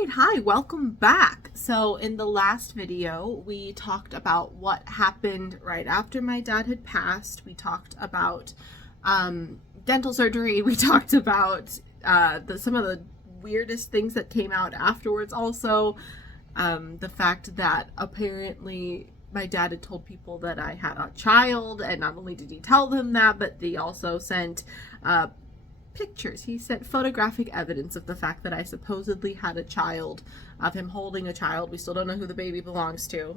right, hi, welcome back. So in the last video, we talked about what happened right after my dad had passed. We talked about dental surgery. We talked about some of the weirdest things that came out afterwards. Also, the fact that apparently my dad had told people that I had a child, and not only did he tell them that, but he also sent pictures. He sent photographic evidence of the fact that I supposedly had a child, of him holding a child. We still don't know who the baby belongs to.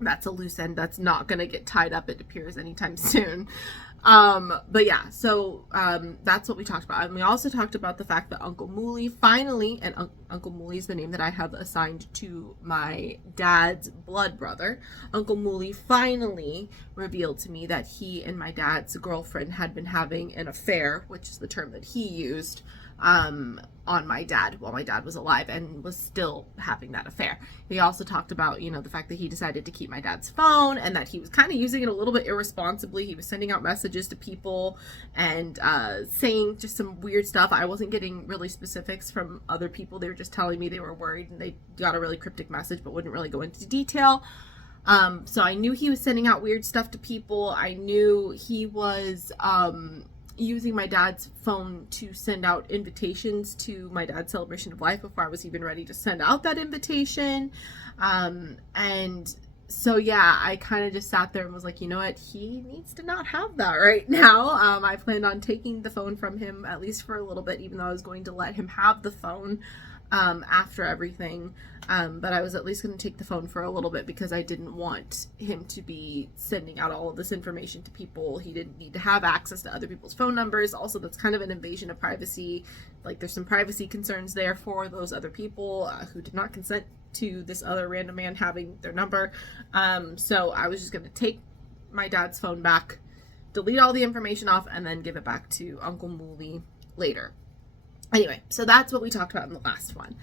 That's a loose end that's not going to get tied up, it appears, anytime soon. But yeah, so that's what we talked about. And we also talked about the fact that Uncle Mooley finally, and Uncle Mooley is the name that I have assigned to my dad's blood brother. Uncle Mooley finally revealed to me that he and my dad's girlfriend had been having an affair, which is the term that he used, on my dad while my dad was alive, and was still having that affair. He also talked about, the fact that he decided to keep my dad's phone, and that he was kind of using it a little bit irresponsibly. He was sending out messages to people and saying just some weird stuff. I wasn't getting really specifics from other people. They were just telling me they were worried, and they got a really cryptic message but wouldn't really go into detail. So I knew he was sending out weird stuff to people. I knew he was using my dad's phone to send out invitations to my dad's celebration of life before I was even ready to send out that invitation. And so yeah, I kind of just sat there and was like, you know what, he needs to not have that right now. I planned on taking the phone from him, at least for a little bit, even though I was going to let him have the phone after everything. But I was at least going to take the phone for a little bit because I didn't want him to be sending out all of this information to people. He didn't need to have access to other people's phone numbers. Also, that's kind of an invasion of privacy. Like, there's some privacy concerns there for those other people who did not consent to this other random man having their number. So I was just going to take my dad's phone back, delete all the information off, and then give it back to Uncle Mooley later. Anyway, so that's what we talked about in the last one.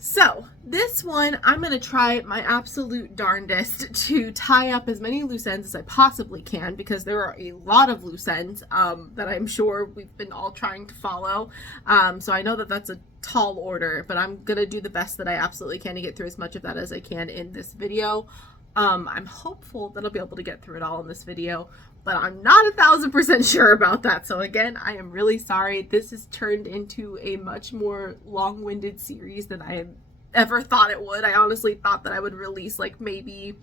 So this one, I'm going to try my absolute darndest to tie up as many loose ends as I possibly can, because there are a lot of loose ends that I'm sure we've been all trying to follow. So I know that that's a tall order, but I'm going to do the best that I absolutely can to get through as much of that as I can in this video. I'm hopeful that I'll be able to get through it all in this video, but I'm not 1,000% sure about that. So again, I am really sorry. This has turned into a much more long-winded series than I had ever thought it would. I honestly thought that I would release like maybe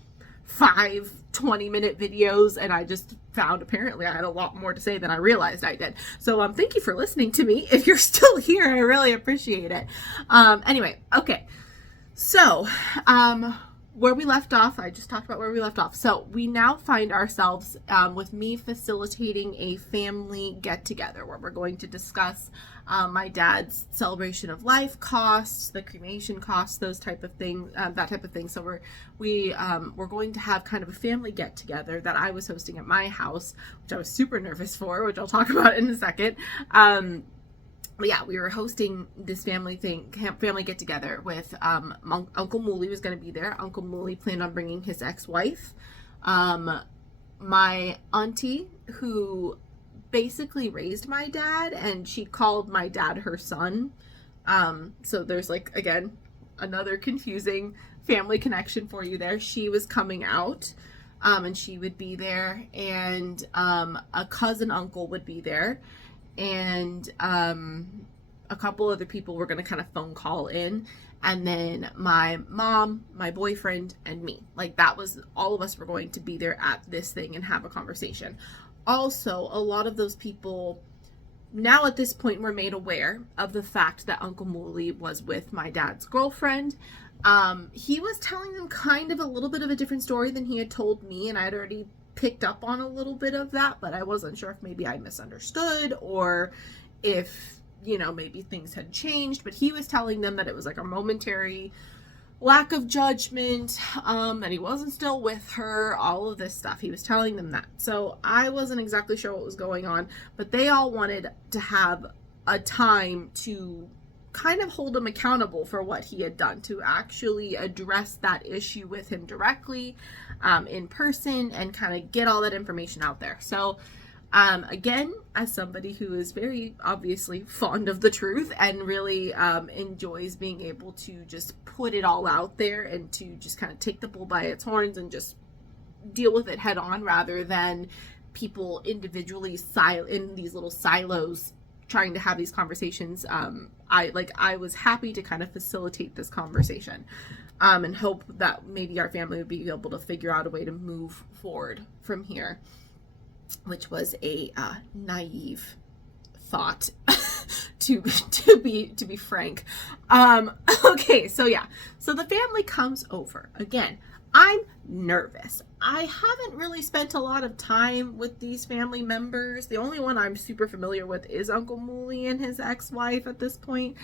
5 20-minute videos, and I just found apparently I had a lot more to say than I realized I did. So thank you for listening to me. If you're still here, I really appreciate it. Anyway, okay. So, where we left off, I just talked about where we left off. So we now find ourselves with me facilitating a family get-together where we're going to discuss my dad's celebration of life costs, the cremation costs, those type of things, that type of thing. So we're going to have kind of a family get-together that I was hosting at my house, which I was super nervous for, which I'll talk about in a second. But yeah, we were hosting this family get together with Uncle Mooley was going to be there. Uncle Mooley planned on bringing his ex-wife, my auntie, who basically raised my dad, and she called my dad her son. So there's like, again, another confusing family connection for you there. She was coming out, and she would be there, and a cousin uncle would be there. And a couple other people were going to kind of phone call in, and then my mom, my boyfriend, and me. Like, that was all of us were going to be there at this thing and have a conversation. Also, a lot of those people now at this point were made aware of the fact that Uncle Mooley was with my dad's girlfriend. He was telling them kind of a little bit of a different story than he had told me, and I had already picked up on a little bit of that, but I wasn't sure if maybe I misunderstood or if, maybe things had changed. But he was telling them that it was like a momentary lack of judgment, that he wasn't still with her, all of this stuff. He was telling them that. So I wasn't exactly sure what was going on, but they all wanted to have a time to kind of hold him accountable for what he had done, to actually address that issue with him directly in person and kind of get all that information out there. So Again, as somebody who is very obviously fond of the truth and really enjoys being able to just put it all out there and to just kind of take the bull by its horns and just deal with it head on, rather than people individually in these little silos trying to have these conversations. I was happy to kind of facilitate this conversation, and hope that maybe our family would be able to figure out a way to move forward from here, which was a naive thought to be frank. Okay, so yeah, so the family comes over again. I'm nervous. I haven't really spent a lot of time with these family members. The only one I'm super familiar with is Uncle Mooley and his ex-wife at this point.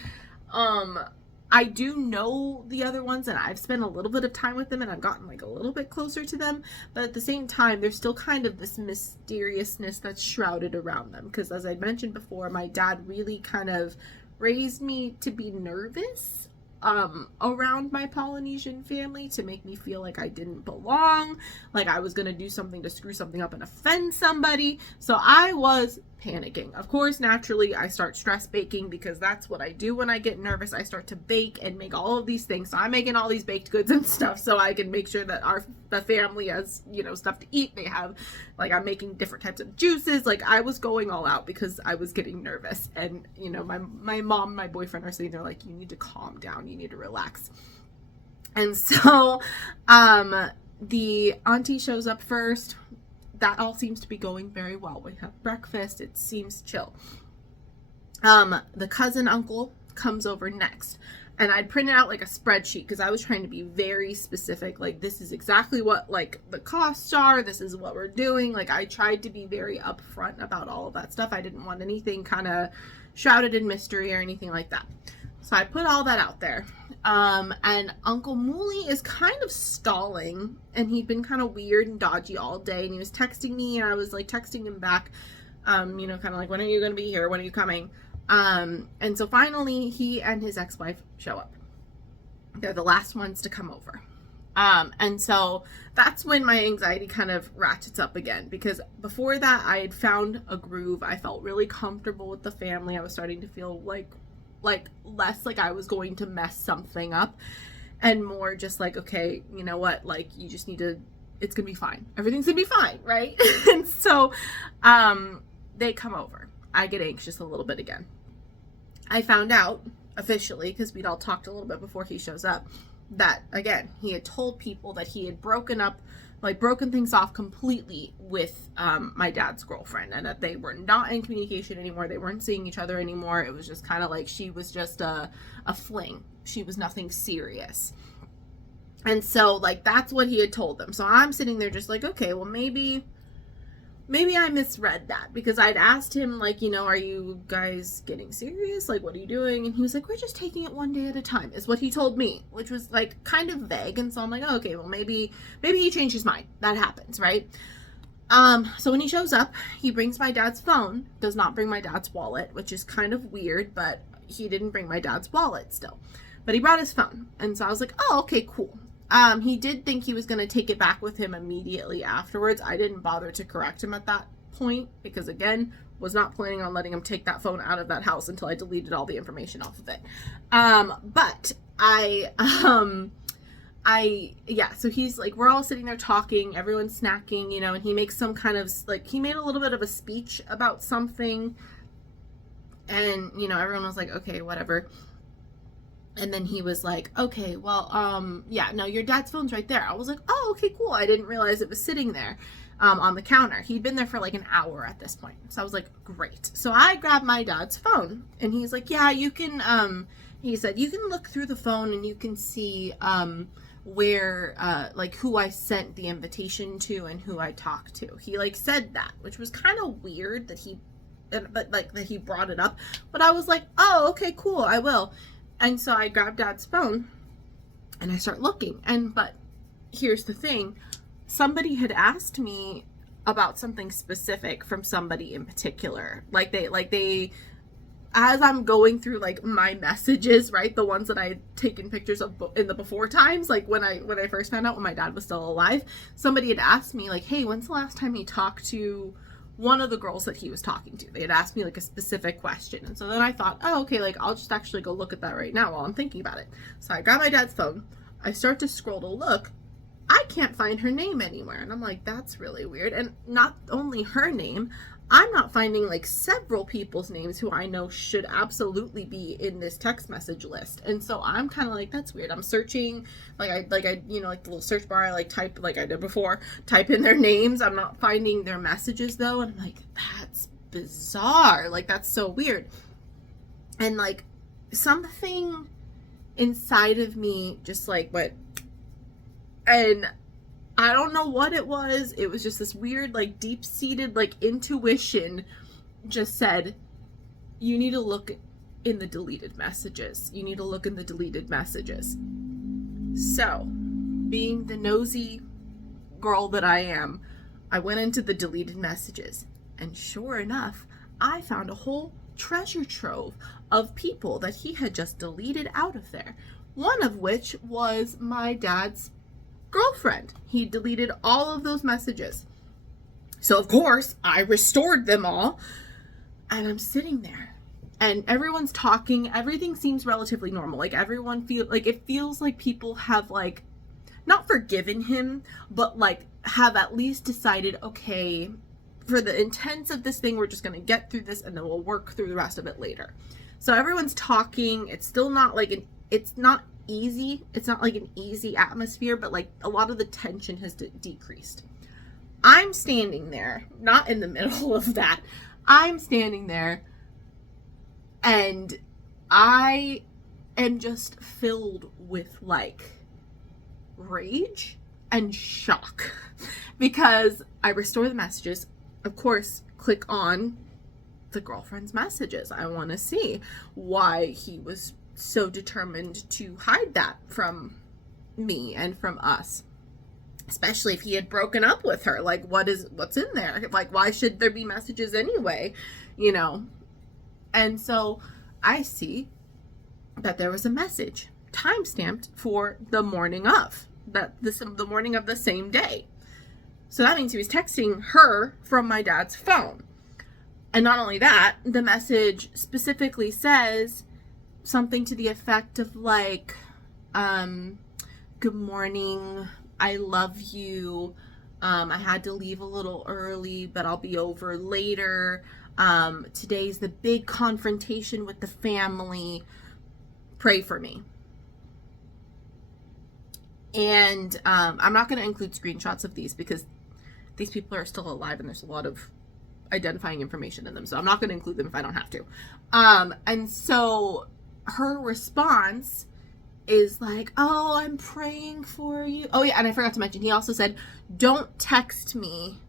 I do know the other ones, and I've spent a little bit of time with them, and I've gotten like a little bit closer to them, but at the same time, there's still kind of this mysteriousness that's shrouded around them, because as I mentioned before, my dad really kind of raised me to be nervous around my Polynesian family, to make me feel like I didn't belong, like I was gonna do something to screw something up and offend somebody. So I was panicking. Of course, naturally, I start stress baking, because that's what I do when I get nervous. I start to bake and make all of these things. So I'm making all these baked goods and stuff so I can make sure that the family has, stuff to eat. They have, like, I'm making different types of juices. Like, I was going all out because I was getting nervous. And, my mom and my boyfriend are sitting there like, you need to calm down. You need to relax. And so, the auntie shows up first. That all seems to be going very well. We have breakfast. It seems chill. The cousin uncle comes over next. And I'd printed out like a spreadsheet, because I was trying to be very specific. Like, this is exactly what like the costs are. This is what we're doing. Like, I tried to be very upfront about all of that stuff. I didn't want anything kind of shrouded in mystery or anything like that. So I put all that out there. And Uncle Mooley is kind of stalling, and he'd been kind of weird and dodgy all day, and he was texting me, and I was like texting him back, kind of like, when are you going to be here? When are you coming? And so finally he and his ex-wife show up. They're the last ones to come over. And so that's when my anxiety kind of ratchets up again, because before that I had found a groove. I felt really comfortable with the family. I was starting to feel like less like I was going to mess something up, and more just like, okay, you know what, like, you just need to, it's gonna be fine. Everything's gonna be fine, right? And so, they come over. I get anxious a little bit again. I found out officially, because we'd all talked a little bit before he shows up, that again, he had told people that he had broken things off completely with my dad's girlfriend, and that they were not in communication anymore. They weren't seeing each other anymore. It was just kind of like she was just a fling. She was nothing serious. And so, like, that's what he had told them. So I'm sitting there just like, okay, well, maybe I misread that, because I'd asked him, like, are you guys getting serious? Like, what are you doing? And he was like, we're just taking it one day at a time, is what he told me, which was like kind of vague. And so I'm like, oh, okay, well, maybe he changed his mind. That happens, right? So when he shows up, he brings my dad's phone, does not bring my dad's wallet, which is kind of weird, but he didn't bring my dad's wallet still, but he brought his phone. And so I was like, oh, okay, cool. He did think he was going to take it back with him immediately afterwards. I didn't bother to correct him at that point, because again, was not planning on letting him take that phone out of that house until I deleted all the information off of it. But so he's like, we're all sitting there talking, everyone's snacking, and he makes some kind of, like, he made a little bit of a speech about something, and, everyone was like, okay, whatever. And then he was like, okay, well, yeah, no, your dad's phone's right there. I was like, oh, okay, cool. I didn't realize it was sitting there on the counter. He'd been there for like an hour at this point. So I was like, great. So I grabbed my dad's phone, and he's like, yeah, you can, he said, you can look through the phone and you can see where, like, who I sent the invitation to and who I talked to. He, like, said that, which was kind of weird that he brought it up. But I was like, oh, okay, cool, I will. And so I grabbed dad's phone and I start looking. But here's the thing. Somebody had asked me about something specific from somebody in particular. Like they, as I'm going through like my messages, right? The ones that I had taken pictures of in the before times, like when I first found out when my dad was still alive, somebody had asked me like, hey, when's the last time you talked to one of the girls that he was talking to. They had asked me like a specific question. And so then I thought, oh, okay, like I'll just actually go look at that right now while I'm thinking about it. So I got my dad's phone. I start to scroll to look. I can't find her name anywhere. And I'm like, that's really weird. And not only her name, I'm not finding like several people's names who I know should absolutely be in this text message list. And so I'm kind of like, that's weird. I'm searching, like the little search bar, I like type, like I did before, type in their names. I'm not finding their messages though. And I'm like, that's bizarre. Like, that's so weird. And like something inside of me just like went, and I don't know what it was. It was just this weird, like, deep-seated, like, intuition just said, you need to look in the deleted messages. You need to look in the deleted messages. So, being the nosy girl that I am, I went into the deleted messages. And sure enough, I found a whole treasure trove of people that he had just deleted out of there. One of which was my dad's girlfriend. He deleted all of those messages. So of course I restored them all, and I'm sitting there and everyone's talking. Everything seems relatively normal. Like everyone it feels like people have like not forgiven him, but like have at least decided, okay, for the intents of this thing, we're just going to get through this and then we'll work through the rest of it later. So everyone's talking. It's still not like it's not easy. It's not like an easy atmosphere, but like a lot of the tension has decreased. I'm standing there, not in the middle of that. I'm standing there and I am just filled with like rage and shock because I restore the messages. Of course, click on the girlfriend's messages. I want to see why he was so determined to hide that from me and from us, especially if he had broken up with her. Like, what's in there? Like, why should there be messages anyway, you know? And so I see that there was a message time-stamped for the morning of the morning of the same day. So that means he was texting her from my dad's phone. And not only that, the message specifically says something to the effect of like, good morning, I love you, I had to leave a little early, but I'll be over later, today's the big confrontation with the family, pray for me. And I'm not going to include screenshots of these because these people are still alive and there's a lot of identifying information in them, so I'm not going to include them if I don't have to. And so her response is like, oh, I'm praying for you. Oh yeah, and I forgot to mention, he also said, don't text me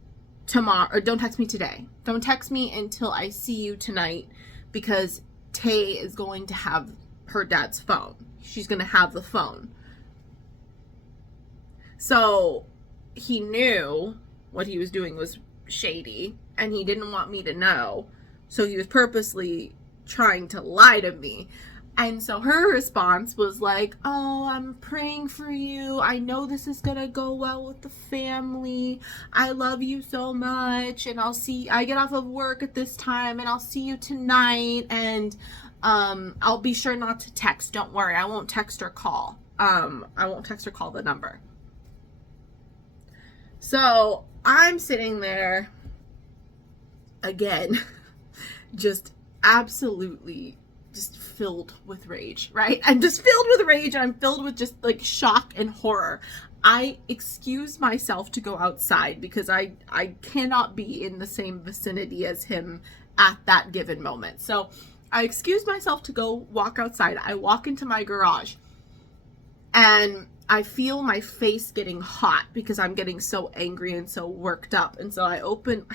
tomorrow, or don't text me today. Don't text me until I see you tonight, because Tay is going to have her dad's phone. She's going to have the phone. So he knew what he was doing was shady, and he didn't want me to know. So he was purposely trying to lie to me. And so her response was like, oh, I'm praying for you. I know this is going to go well with the family. I love you so much. And I get off of work at this time and I'll see you tonight. And I'll be sure not to text. Don't worry. I won't text or call. I won't text or call the number. So I'm sitting there again, just absolutely just filled with rage, right? I'm just filled with rage, and I'm filled with just like shock and horror. I excuse myself to go outside because I cannot be in the same vicinity as him at that given moment. So I excuse myself to go walk outside. I walk into my garage and I feel my face getting hot because I'm getting so angry and so worked up. And so I open,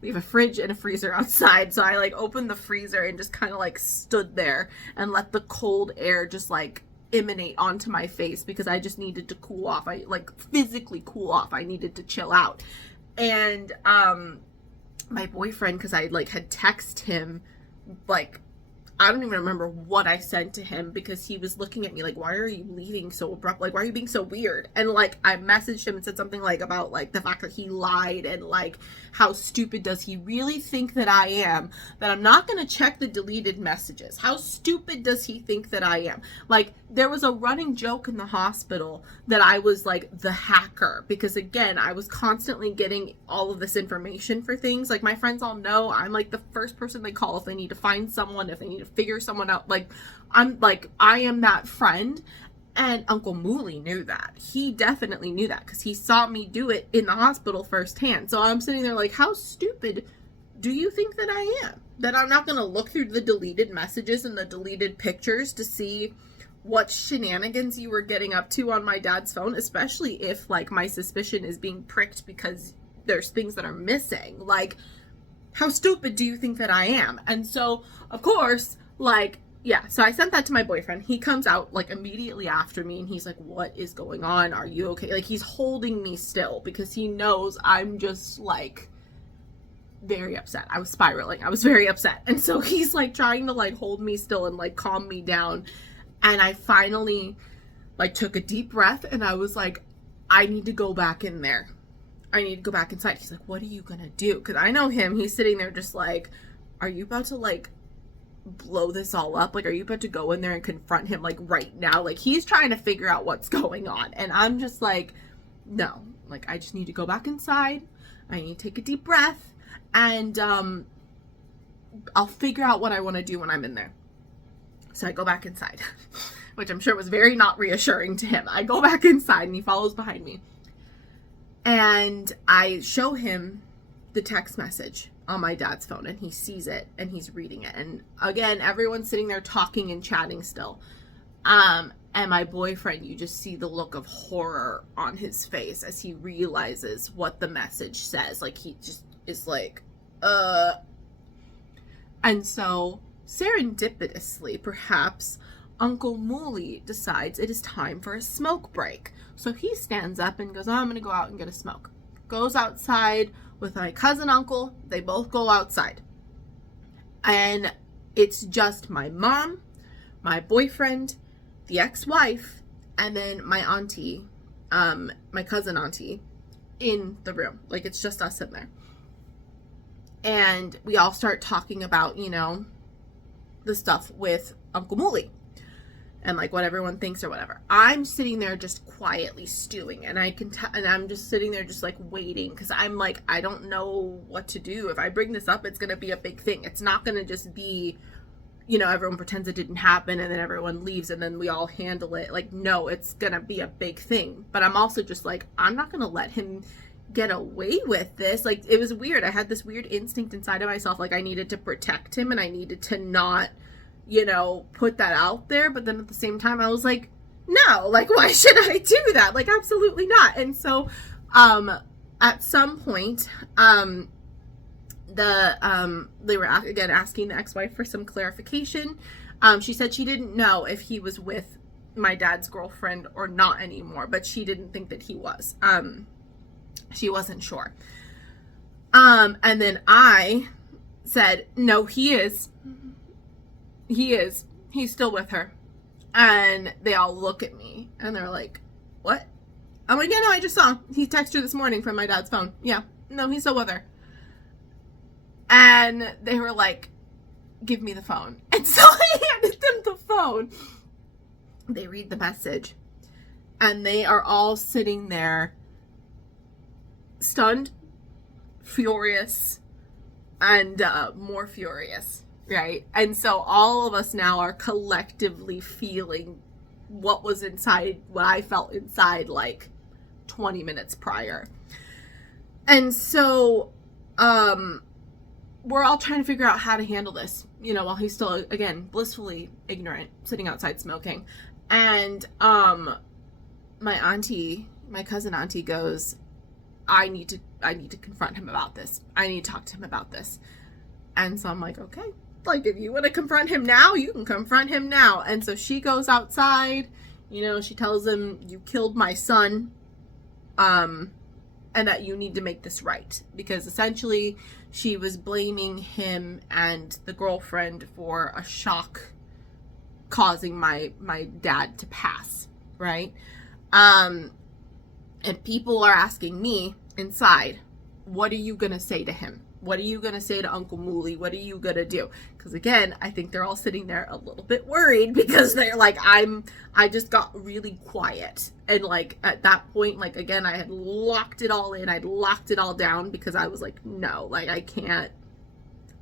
we have a fridge and a freezer outside. So I like opened the freezer and just kind of like stood there and let the cold air just like emanate onto my face because I just needed to cool off. I like physically cool off. I needed to chill out. And my boyfriend, because I like had texted him like I don't even remember what I said to him, because he was looking at me like, why are you leaving so abrupt? Like, why are you being so weird? And like, I messaged him and said something like about like the fact that he lied, and like, how stupid does he really think that I am, that I'm not going to check the deleted messages? How stupid does he think that I am? Like, there was a running joke in the hospital that I was like the hacker, because again, I was constantly getting all of this information for things. Like, my friends all know I'm like the first person they call if they need to find someone, if they need to figure someone out. Like, I am that friend. And Uncle Mooley knew that. He definitely knew that, because he saw me do it in the hospital firsthand. So I'm sitting there like, how stupid do you think that I am? That I'm not going to look through the deleted messages and the deleted pictures to see what shenanigans you were getting up to on my dad's phone, especially if like my suspicion is being pricked because there's things that are missing. Like, how stupid do you think that I am? And so, of course, like, yeah, so I sent that to my boyfriend. He comes out like immediately after me, and he's like, what is going on? Are you okay? Like, he's holding me still because he knows I'm just like very upset. I was spiraling. I was very upset. And so he's like trying to like hold me still and like calm me down. And I finally like took a deep breath, and I was like, I need to go back in there. I need to go back inside. He's like, what are you gonna do? Because I know him. He's sitting there just like, are you about to like blow this all up? Like, are you about to go in there and confront him like right now? Like, he's trying to figure out what's going on. And I'm just like, no, like, I just need to go back inside. I need to take a deep breath, and I'll figure out what I want to do when I'm in there. So I go back inside, which I'm sure was very not reassuring to him. I go back inside, and he follows behind me. And I show him the text message on my dad's phone, and he sees it, and he's reading it. And again, everyone's sitting there talking and chatting still. And my boyfriend, you just see the look of horror on his face as he realizes what the message says. Like, he just is like, And so, serendipitously, perhaps, Uncle Mooley decides it is time for a smoke break. So he stands up and goes, oh, I'm going to go out and get a smoke. Goes outside with my cousin uncle. They both go outside. And it's just my mom, my boyfriend, the ex-wife, and then my auntie, my cousin auntie, in the room. Like, it's just us in there. And we all start talking about, you know, the stuff with Uncle Mooley and like what everyone thinks or whatever. I'm sitting there just quietly stewing, and and I'm just sitting there just like waiting, because I'm like, I don't know what to do. If I bring this up, it's going to be a big thing. It's not going to just be, you know, everyone pretends it didn't happen and then everyone leaves and then we all handle it. Like, no, it's going to be a big thing. But I'm also just like, I'm not going to let him get away with this. Like, it was weird. I had this weird instinct inside of myself. Like, I needed to protect him and I needed to not, you know, put that out there. But then at the same time, I was like, no, like, why should I do that? Like, absolutely not. And so, at some point, they were again asking the ex-wife for some clarification. She said she didn't know if he was with my dad's girlfriend or not anymore, but she didn't think that he was. She wasn't sure. And then I said, no, he is. He is. He's still with her. And they all look at me and they're like, what? I'm like, yeah, no, I just saw him. He texted her this morning from my dad's phone. Yeah. No, he's still with her. And they were like, give me the phone. And so I handed them the phone. They read the message. And they are all sitting there stunned, furious, and more furious, right? And so all of us now are collectively feeling what was inside, what I felt inside like 20 minutes prior. And so we're all trying to figure out how to handle this, you know, while he's still, again, blissfully ignorant, sitting outside smoking. And my cousin auntie goes, I need to confront him about this. I need to talk to him about this. And so I'm like, okay, like, if you want to confront him now, you can confront him now. And so she goes outside, you know, she tells him, you killed my son, and that you need to make this right. Because essentially she was blaming him and the girlfriend for a shock causing my dad to pass, right? And people are asking me inside, what are you going to say to him? What are you going to say to Uncle Mooley? What are you going to do? Because again, I think they're all sitting there a little bit worried because they're like, I just got really quiet. And like at that point, like again, I had locked it all in. I'd locked it all down because I was like, no, like I can't,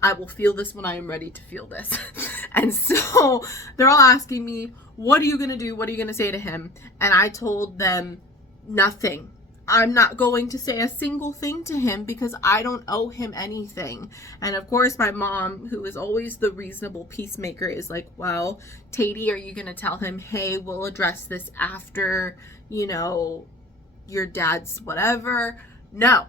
I will feel this when I am ready to feel this. And so they're all asking me, what are you going to do? What are you going to say to him? And I told them nothing. I'm not going to say a single thing to him because I don't owe him anything. And of course, my mom, who is always the reasonable peacemaker, is like, well, Tatey, are you going to tell him, hey, we'll address this after, you know, your dad's whatever? No.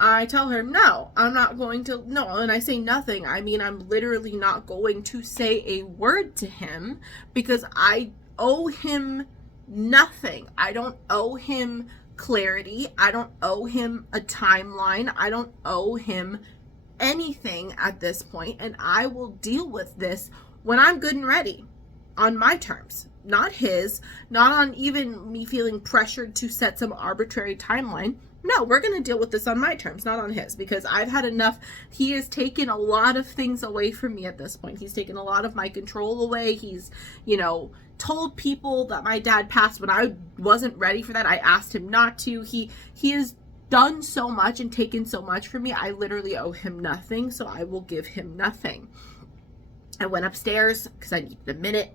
I tell her, no, I'm not going to, no. And I say nothing. I mean, I'm literally not going to say a word to him because I owe him nothing. I don't owe him clarity. I don't owe him a timeline. I don't owe him anything at this point, and I will deal with this when I'm good and ready on my terms, not his, not on even me feeling pressured to set some arbitrary timeline. No, we're going to deal with this on my terms, not on his, because I've had enough. He has taken a lot of things away from me at this point. He's taken a lot of my control away. He's, you know, told people that my dad passed when I wasn't ready for that. I asked him not to. He has done so much and taken so much from me. I literally owe him nothing, so I will give him nothing. I went upstairs because I needed a minute,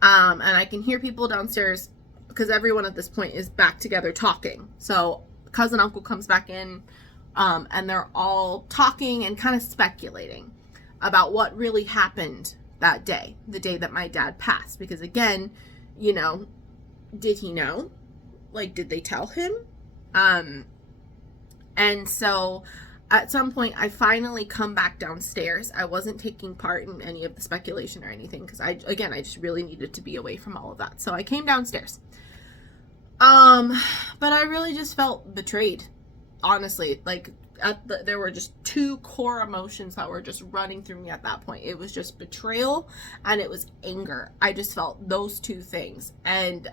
and I can hear people downstairs because everyone at this point is back together talking. So cousin uncle comes back in, and they're all talking and kind of speculating about what really happened that day, the day that my dad passed. Because again, you know, did he know? Like, did they tell him? And so at some point I finally come back downstairs. I wasn't taking part in any of the speculation or anything because I just really needed to be away from all of that. So I came downstairs. But I really just felt betrayed, honestly. Like, there were just two core emotions that were just running through me at that point. It was just betrayal and it was anger. I just felt those two things. And,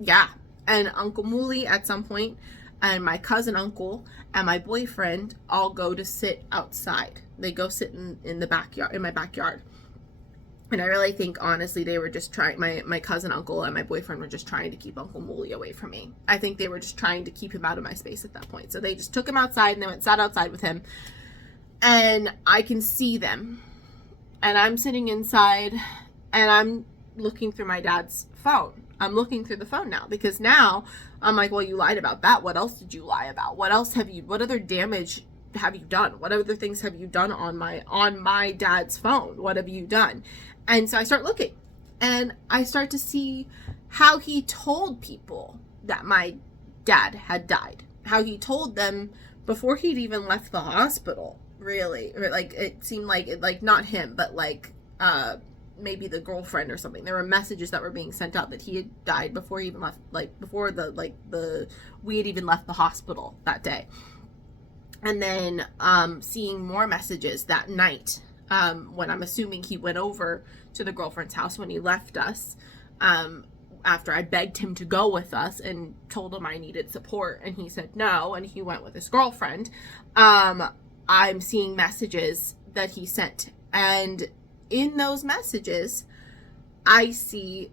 yeah. And Uncle Mooley at some point, and my cousin uncle and my boyfriend all go to sit outside. They go sit in the backyard, in my backyard. And I really think, honestly, they were just trying, my cousin uncle and my boyfriend were just trying to keep Uncle Mooley away from me. I think they were just trying to keep him out of my space at that point. So they just took him outside and they went sat outside with him. And I can see them. And I'm sitting inside and I'm looking through my dad's phone. I'm looking through the phone now because now I'm like, well, you lied about that. What else did you lie about? What other damage have you done? What other things have you done on my dad's phone? What have you done? And so I start looking and I start to see how he told people that my dad had died, how he told them before he'd even left the hospital, really. Like, it seemed like not him, but like, maybe the girlfriend or something. There were messages that were being sent out that he had died before he even left, like before we had even left the hospital that day. And then, seeing more messages that night, when I'm assuming he went over to the girlfriend's house when he left us, after I begged him to go with us and told him I needed support and he said no and he went with his girlfriend. I'm seeing messages that he sent, and in those messages I see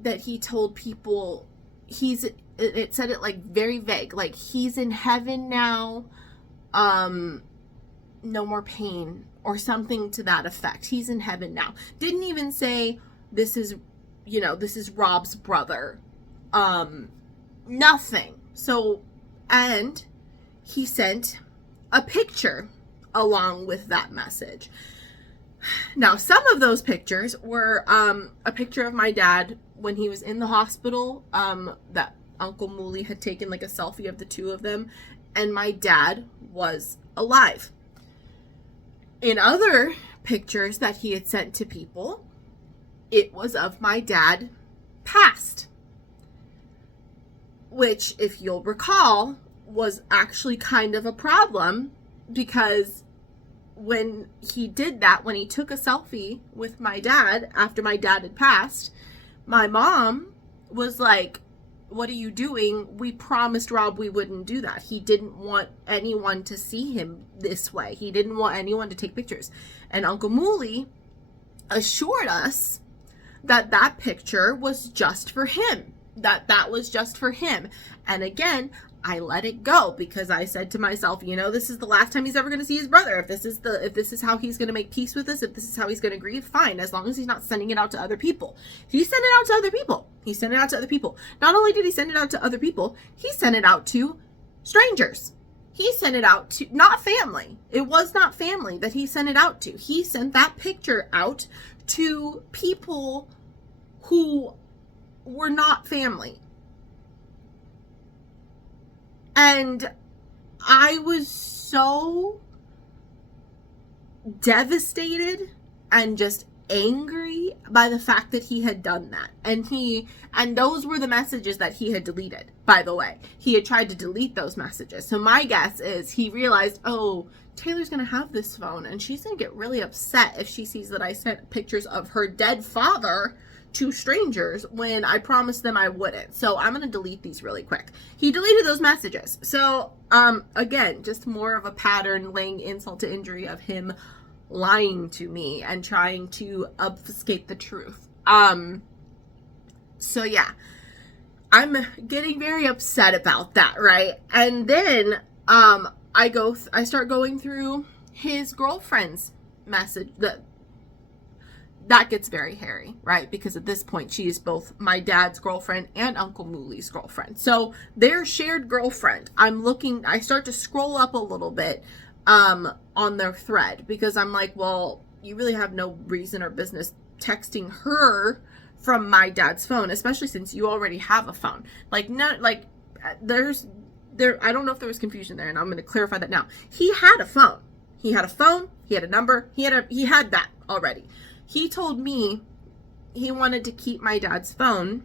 that he told people it said it like very vague, like he's in heaven now, no more pain or something to that effect. He's in heaven now. Didn't even say this is Rob's brother. Nothing. So, and he sent a picture along with that message. Now, some of those pictures were a picture of my dad when he was in the hospital, that Uncle Mooley had taken like a selfie of the two of them, and my dad was alive. In other pictures that he had sent to people, it was of my dad passed, which, if you'll recall, was actually kind of a problem because when he did that, when he took a selfie with my dad after my dad had passed, my mom was like, what are you doing? We promised Rob we wouldn't do that. He didn't want anyone to see him this way. He didn't want anyone to take pictures. And Uncle Mooley assured us that that picture was just for him. That was just for him. And again, I let it go because I said to myself, you know, this is the last time he's ever going to see his brother. If this is how he's going to make peace with this, if this is how he's going to grieve, fine, as long as he's not sending it out to other people. He sent it out to other people. He sent it out to other people. Not only did he send it out to other people, he sent it out to strangers. He sent it out to, not family. It was not family that he sent it out to. He sent that picture out to people who were not family. And I was so devastated and just angry by the fact that he had done that. And those were the messages that he had deleted, by the way. He had tried to delete those messages. So my guess is he realized, oh, Taylor's going to have this phone and she's going to get really upset if she sees that I sent pictures of her dead father to strangers when I promised them I wouldn't. So I'm going to delete these really quick. He deleted those messages. So, again, just more of a pattern laying insult to injury of him lying to me and trying to obfuscate the truth. So yeah, I'm getting very upset about that, right? And then, I start going through his girlfriend's message, that gets very hairy, right? Because at this point, she is both my dad's girlfriend and Uncle Mooley's girlfriend. So their shared girlfriend, I start to scroll up a little bit on their thread because I'm like, well, you really have no reason or business texting her from my dad's phone, especially since you already have a phone. I don't know if there was confusion there, and I'm going to clarify that now. He had a phone. He had a number, he had that already. He told me he wanted to keep my dad's phone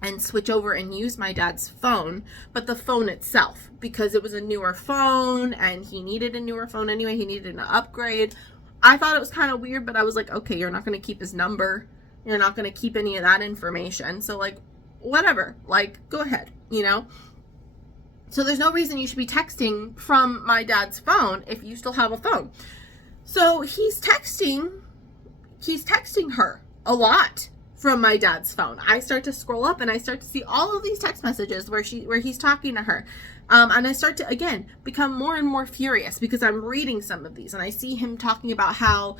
and switch over and use my dad's phone, but the phone itself, because it was a newer phone and he needed a newer phone anyway, he needed an upgrade. I thought it was kind of weird, but I was like, okay, you're not going to keep his number. You're not going to keep any of that information. So whatever, go ahead, you know? So there's no reason you should be texting from my dad's phone if you still have a phone. So he's texting her a lot from my dad's phone. I start to scroll up and I start to see all of these text messages where he's talking to her. And I start to, again, become more and more furious because I'm reading some of these and I see him talking about how,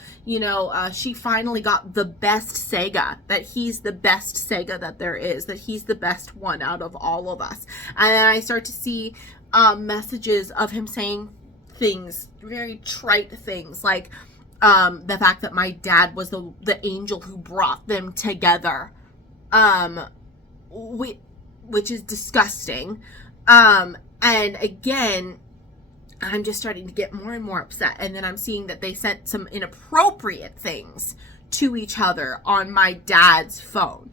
she finally got the best Sega, that he's the best Sega that there is, that he's the best one out of all of us. And then I start to see messages of him saying things, very trite things, like, the fact that my dad was the angel who brought them together, which is disgusting. And again, I'm just starting to get more and more upset. And then I'm seeing that they sent some inappropriate things to each other on my dad's phone.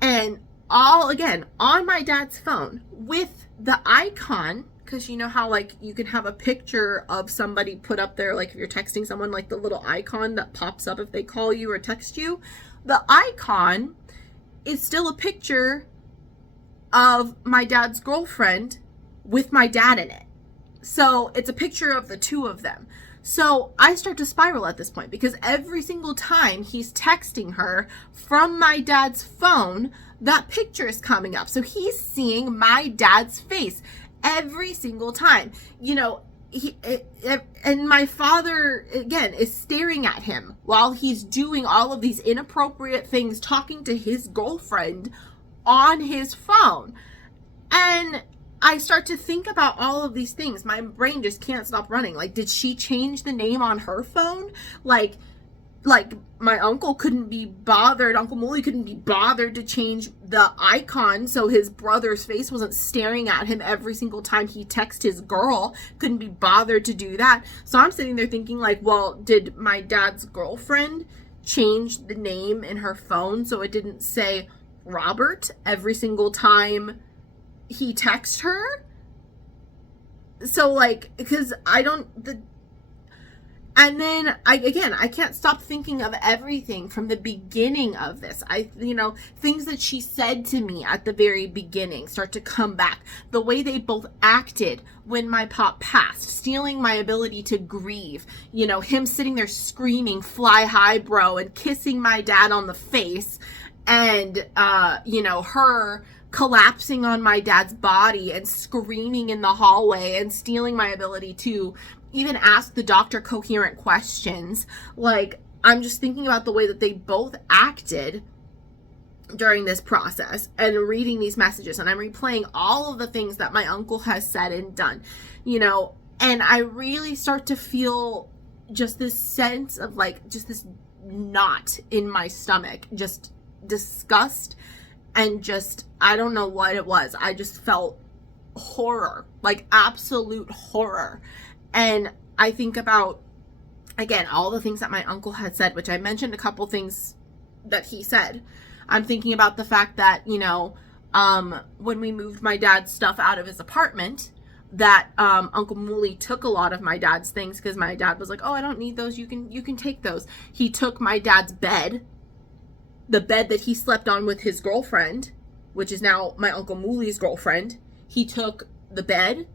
And all, again, on my dad's phone with the icon, because you know how, you can have a picture of somebody put up there, if you're texting someone, the little icon that pops up if they call you or text you. The icon is still a picture of my dad's girlfriend with my dad in it. So it's a picture of the two of them. So I start to spiral at this point because every single time he's texting her from my dad's phone, that picture is coming up. So he's seeing my dad's face every single time, and my father, again, is staring at him while he's doing all of these inappropriate things, talking to his girlfriend on his phone. And I start to think about all of these things. My brain just can't stop running. Did she change the name on her phone? My uncle couldn't be bothered, Uncle Mooley couldn't be bothered to change the icon so his brother's face wasn't staring at him every single time he texted his girl, couldn't be bothered to do that. So I'm sitting there thinking well, did my dad's girlfriend change the name in her phone so it didn't say Robert every single time he texted her? so like, because and then I can't stop thinking of everything from the beginning of this. Things that she said to me at the very beginning start to come back. The way they both acted when my pop passed, stealing my ability to grieve. Him sitting there screaming, "Fly high, bro," and kissing my dad on the face. And, her collapsing on my dad's body and screaming in the hallway and stealing my ability to even ask the doctor coherent questions. Like, I'm just thinking about the way that they both acted during this process and reading these messages, and I'm replaying all of the things that my uncle has said and done, and I really start to feel just this sense of like, just this knot in my stomach, just disgust, and just, I don't know what it was. I just felt horror, like absolute horror. And I think about, again, all the things that my uncle had said, which I mentioned a couple things that he said. I'm thinking about the fact that, when we moved my dad's stuff out of his apartment, that Uncle Mooley took a lot of my dad's things because my dad was like, "Oh, I don't need those. You can take those." He took my dad's bed, the bed that he slept on with his girlfriend, which is now my Uncle Mooley's girlfriend. He took the bed.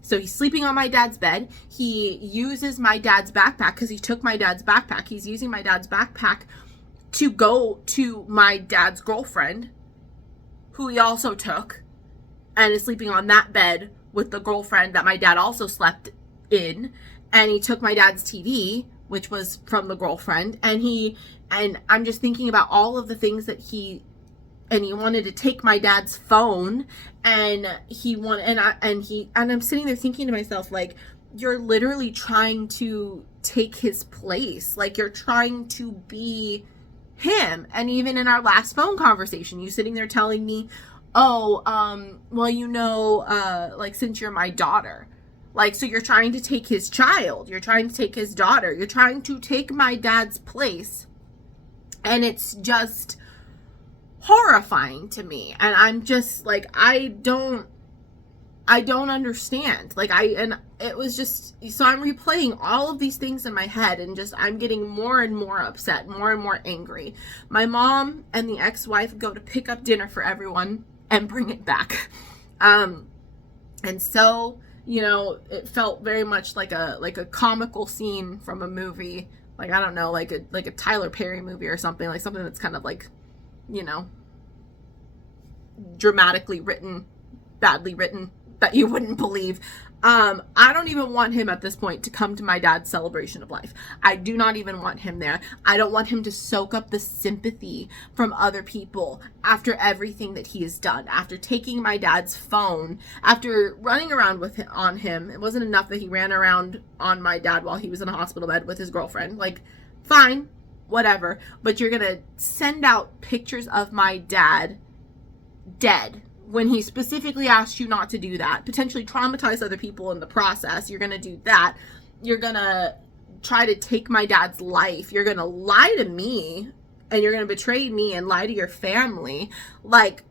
So he's sleeping on my dad's bed. He uses my dad's backpack because he took my dad's backpack. He's using my dad's backpack to go to my dad's girlfriend, who he also took, and is sleeping on that bed with the girlfriend that my dad also slept in. And he took my dad's TV, which was from the girlfriend. And I'm just thinking about all of the things that he wanted to take my dad's phone, and I'm sitting there thinking to myself, like, you're literally trying to take his place. Like, you're trying to be him. And even in our last phone conversation, you sitting there telling me, "Oh, well, like, since you're my daughter." Like, so you're trying to take his child. You're trying to take his daughter. You're trying to take my dad's place. And it's just horrifying to me. And I'm just like, I don't understand. Like, it was just, so I'm replaying all of these things in my head, and just, I'm getting more and more upset, more and more angry. My mom and the ex-wife go to pick up dinner for everyone and bring it back. And so, it felt very much like a comical scene from a movie. Like, I don't know, like a Tyler Perry movie or something, like something that's kind of like, dramatically written, badly written, that you wouldn't believe. I don't even want him at this point to come to my dad's celebration of life. I do not even want him there. I don't want him to soak up the sympathy from other people after everything that he has done, after taking my dad's phone, after running around on him. It wasn't enough that he ran around on my dad while he was in a hospital bed with his girlfriend. Like, fine, whatever. But you're gonna send out pictures of my dad dead when he specifically asked you not to do that, potentially traumatize other people in the process. You're going to do that. You're going to try to take my dad's life. You're going to lie to me, and you're going to betray me and lie to your family. Like,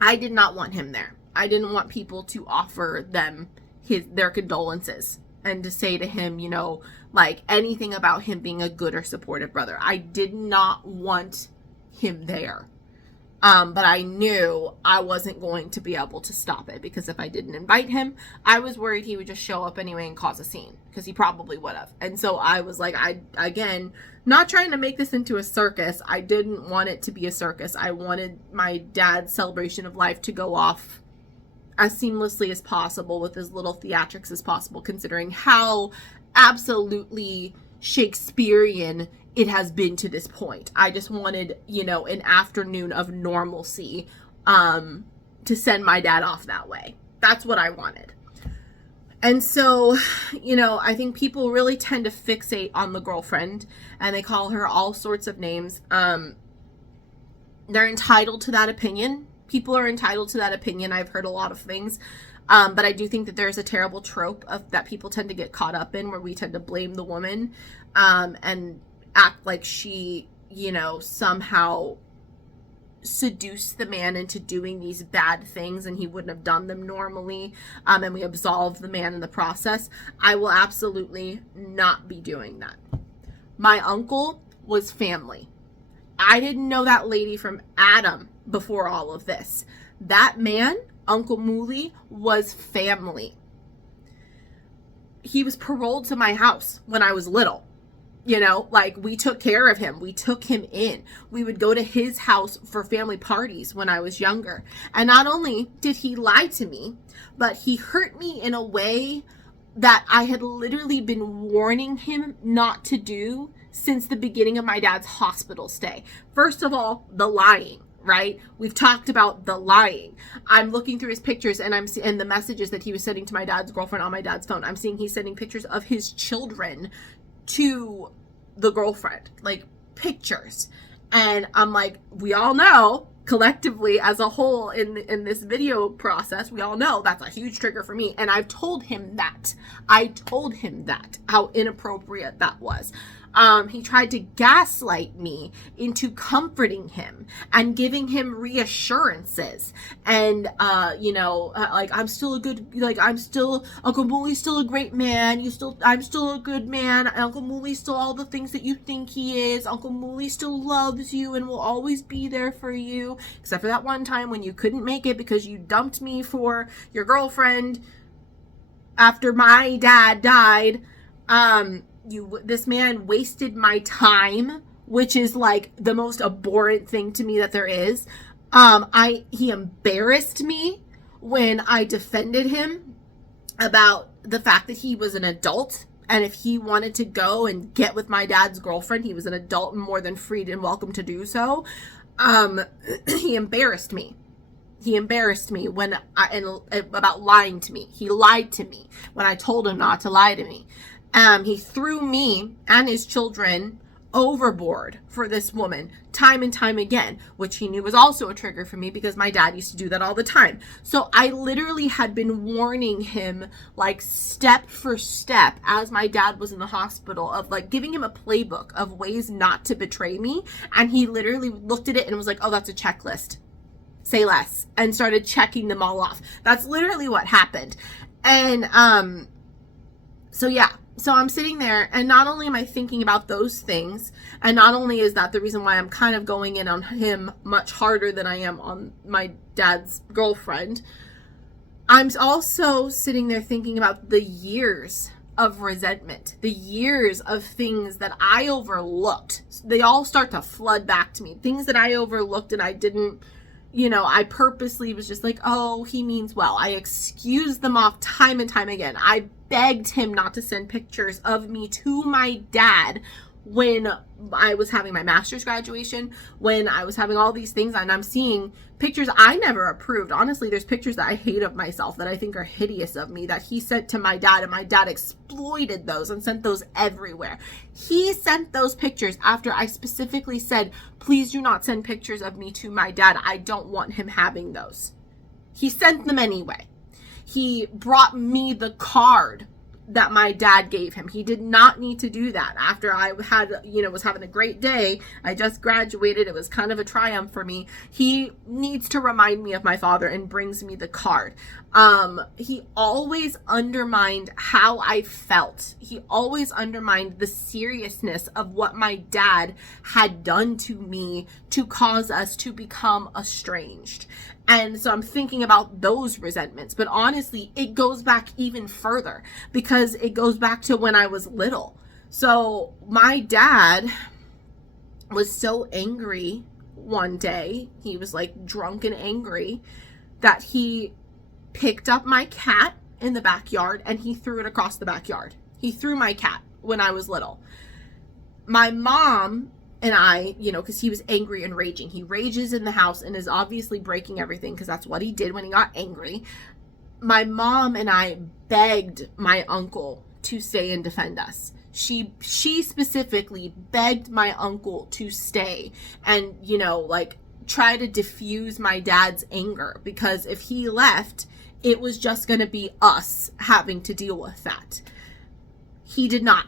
I did not want him there. I didn't want people to offer them their condolences and to say to him, like, anything about him being a good or supportive brother. I did not want him there. But I knew I wasn't going to be able to stop it, because if I didn't invite him, I was worried he would just show up anyway and cause a scene, because he probably would have. And so I was like, again, not trying to make this into a circus. I didn't want it to be a circus. I wanted my dad's celebration of life to go off as seamlessly as possible, with as little theatrics as possible, considering how absolutely Shakespearean it has been to this point. I just wanted, an afternoon of normalcy, to send my dad off that way. That's what I wanted. And so, I think people really tend to fixate on the girlfriend, and they call her all sorts of names. They're entitled to that opinion. People are entitled to that opinion. I've heard a lot of things. But I do think that there's a terrible trope that people tend to get caught up in, where we tend to blame the woman, and act like she, somehow seduce the man into doing these bad things and he wouldn't have done them normally, and we absolve the man in the process, I will absolutely not be doing that. My uncle was family. I didn't know that lady from Adam before all of this. That man, Uncle Mooley, was family. He was paroled to my house when I was little. You know, like, we took care of him. We took him in. We would go to his house for family parties when I was younger. And not only did he lie to me, but he hurt me in a way that I had literally been warning him not to do since the beginning of my dad's hospital stay. First of all, the lying, right? We've talked about the lying. I'm looking through his pictures and and the messages that he was sending to my dad's girlfriend on my dad's phone. I'm seeing he's sending pictures of his children to the girlfriend, like pictures. And I'm like, we all know collectively as a whole in this video process, we all know that's a huge trigger for me. And I've told him that. I told him that, how inappropriate that was. He tried to gaslight me into comforting him and giving him reassurances. And, like, Uncle Mooley's still a great man. I'm still a good man. Uncle Mooley's still all the things that you think he is. Uncle Mooley still loves you and will always be there for you. Except for that one time when you couldn't make it because you dumped me for your girlfriend after my dad died. This man wasted my time, which is like the most abhorrent thing to me that there is. He embarrassed me when I defended him about the fact that he was an adult, and if he wanted to go and get with my dad's girlfriend, he was an adult and more than free and welcome to do so. He embarrassed me. He embarrassed me about lying to me. He lied to me when I told him not to lie to me. He threw me and his children overboard for this woman time and time again, which he knew was also a trigger for me because my dad used to do that all the time. So I literally had been warning him, like, step for step as my dad was in the hospital, of like giving him a playbook of ways not to betray me. And he literally looked at it and was like, oh, that's a checklist. Say less. And started checking them all off. That's literally what happened. And, so yeah. So I'm sitting there, and not only am I thinking about those things, and not only is that the reason why I'm kind of going in on him much harder than I am on my dad's girlfriend, I'm also sitting there thinking about the years of resentment, the years of things that I overlooked. They all start to flood back to me. Things that I overlooked and I didn't, I purposely was just like, oh, he means well. I excused them off time and time again. I begged him not to send pictures of me to my dad when I was having my master's graduation, when I was having all these things, and I'm seeing pictures I never approved. Honestly, there's pictures that I hate of myself that I think are hideous of me that he sent to my dad, and my dad exploited those and sent those everywhere. He sent those pictures after I specifically said, please do not send pictures of me to my dad. I don't want him having those. He sent them anyway. He brought me the card that my dad gave him. He did not need to do that. After I had, was having a great day, I just graduated. It was kind of a triumph for me. He needs to remind me of my father and brings me the card. He always undermined how I felt. He always undermined the seriousness of what my dad had done to me to cause us to become estranged. And so I'm thinking about those resentments. But honestly, it goes back even further because it goes back to when I was little. So my dad was so angry one day. He was like drunk and angry that he picked up my cat in the backyard and he threw it across the backyard. He threw my cat when I was little. My mom and I, because he was angry and raging. He rages in the house and is obviously breaking everything because that's what he did when he got angry. My mom and I begged my uncle to stay and defend us. She specifically begged my uncle to stay and, try to diffuse my dad's anger, because if he left, it was just going to be us having to deal with that. He did not.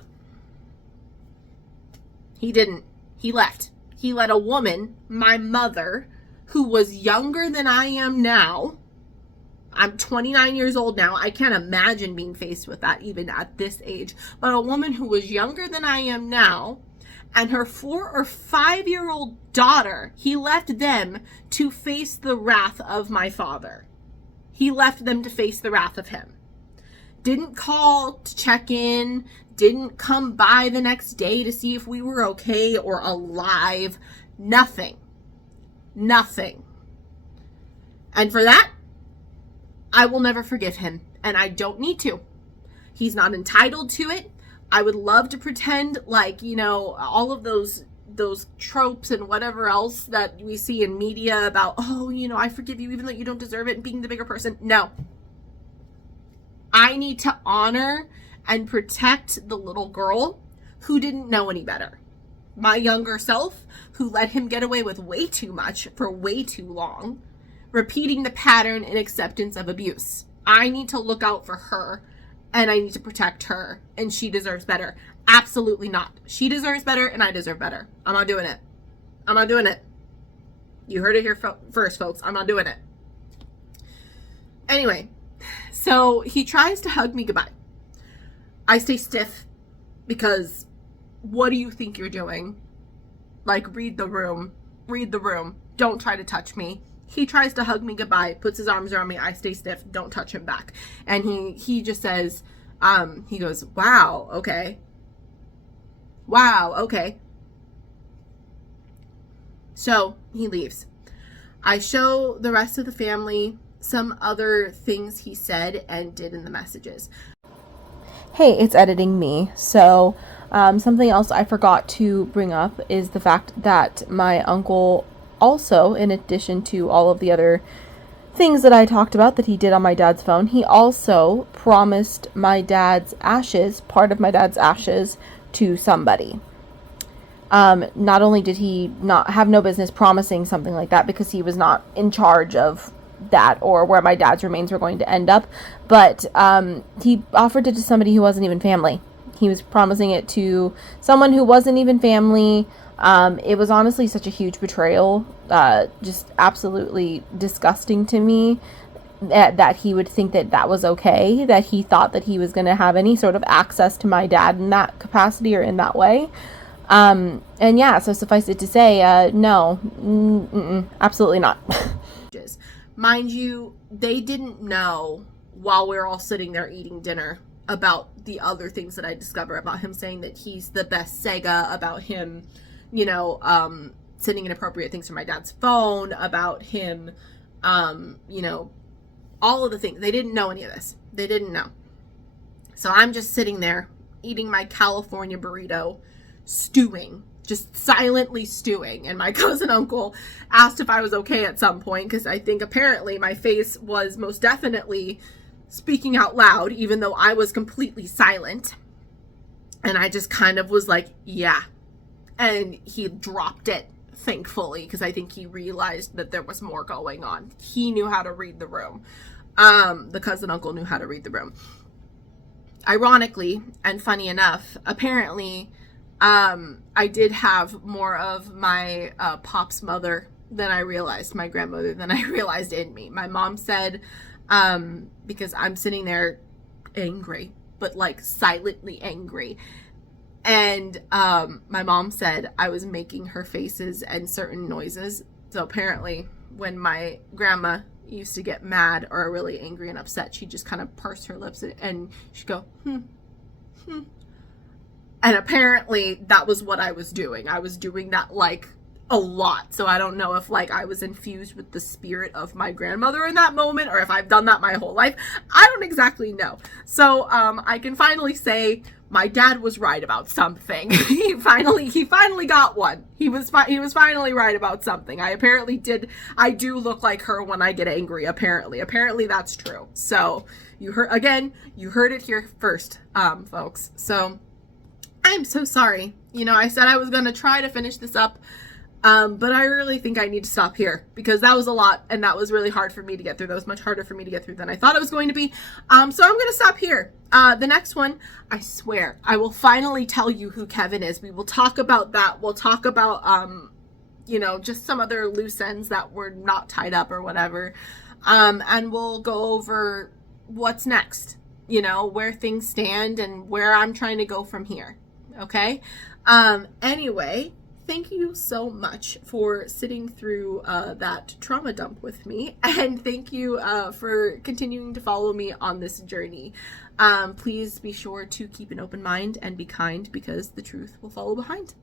He didn't. He left. He let a woman, my mother, who was younger than I am now. I'm 29 years old now. I can't imagine being faced with that even at this age. But a woman who was younger than I am now, and her 4 or 5-year-old daughter, he left them to face the wrath of my father. He left them to face the wrath of him. Didn't call to check in, didn't come by the next day to see if we were okay or alive. Nothing. Nothing. And for that, I will never forgive him, and I don't need to. He's not entitled to it. I would love to pretend like, you know, all of those tropes and whatever else that we see in media about, oh, you know, I forgive you even though you don't deserve it and being the bigger person. No. I need to honor and protect the little girl who didn't know any better. My younger self, who let him get away with way too much for way too long, repeating the pattern in acceptance of abuse. I need to look out for her, and I need to protect her, and she deserves better. Absolutely not. She deserves better, and I deserve better. I'm not doing it. I'm not doing it. You heard it here first, folks. I'm not doing it. Anyway, so he tries to hug me goodbye. I stay stiff because what do you think you're doing? Like, read the room. Read the room. Don't try to touch me. He tries to hug me goodbye, puts his arms around me. I stay stiff. Don't touch him back. And he just says, he goes, wow, okay. Wow, okay. So he leaves. I show the rest of the family some other things he said and did in the messages. Hey, it's editing me. So something else I forgot to bring up is the fact that my uncle also, in addition to all of the other things that I talked about that he did on my dad's phone, he also promised my dad's ashes, part of my dad's ashes, to somebody. Not only did he not have no business promising something like that because he was not in charge of that or where my dad's remains were going to end up, but he offered it to somebody who wasn't even family. He was promising it to someone who wasn't even family. It was honestly such a huge betrayal, just absolutely disgusting to me that he would think that that was okay, that he thought that he was going to have any sort of access to my dad in that capacity or in that way. And yeah, so suffice it to say, no, absolutely not. Mind you, they didn't know while we were all sitting there eating dinner about the other things that I discovered about him, saying that he's the best Sega, about him, you know, sending inappropriate things from my dad's phone, about him, you know, all of the things. They didn't know any of this. They didn't know. So I'm just sitting there eating my California burrito, stewing, just silently stewing. And my cousin uncle asked if I was okay at some point, because I think apparently my face was most definitely speaking out loud, even though I was completely silent. And I just kind of was like, yeah. And he dropped it, thankfully, because I think he realized that there was more going on. He knew how to read the room. The cousin uncle knew how to read the room. Ironically, and funny enough, apparently, I did have more of my pop's mother than I realized, my grandmother, than I realized in me. My mom said, because I'm sitting there angry, but like silently angry. And my mom said I was making her faces and certain noises. So apparently when my grandma used to get mad or really angry and upset, she'd just kind of purse her lips and she'd go, And apparently that was what I was doing. I was doing that like a lot. So I don't know if like I was infused with the spirit of my grandmother in that moment, or if I've done that my whole life. I don't exactly know. So I can finally say my dad was right about something. He finally got one. He was finally right about something. I do look like her when I get angry. Apparently that's true. So you heard it here first, folks. So I'm so sorry. You know, I said I was going to try to finish this up, but I really think I need to stop here because that was a lot and that was really hard for me to get through. That was much harder for me to get through than I thought it was going to be. So I'm going to stop here. The next one, I swear, I will finally tell you who Kevin is. We will talk about that. We'll talk about just some other loose ends that were not tied up or whatever. And we'll go over what's next, where things stand and where I'm trying to go from here. Okay. Anyway, thank you so much for sitting through that trauma dump with me. And thank you for continuing to follow me on this journey. Please be sure to keep an open mind and be kind, because the truth will follow behind.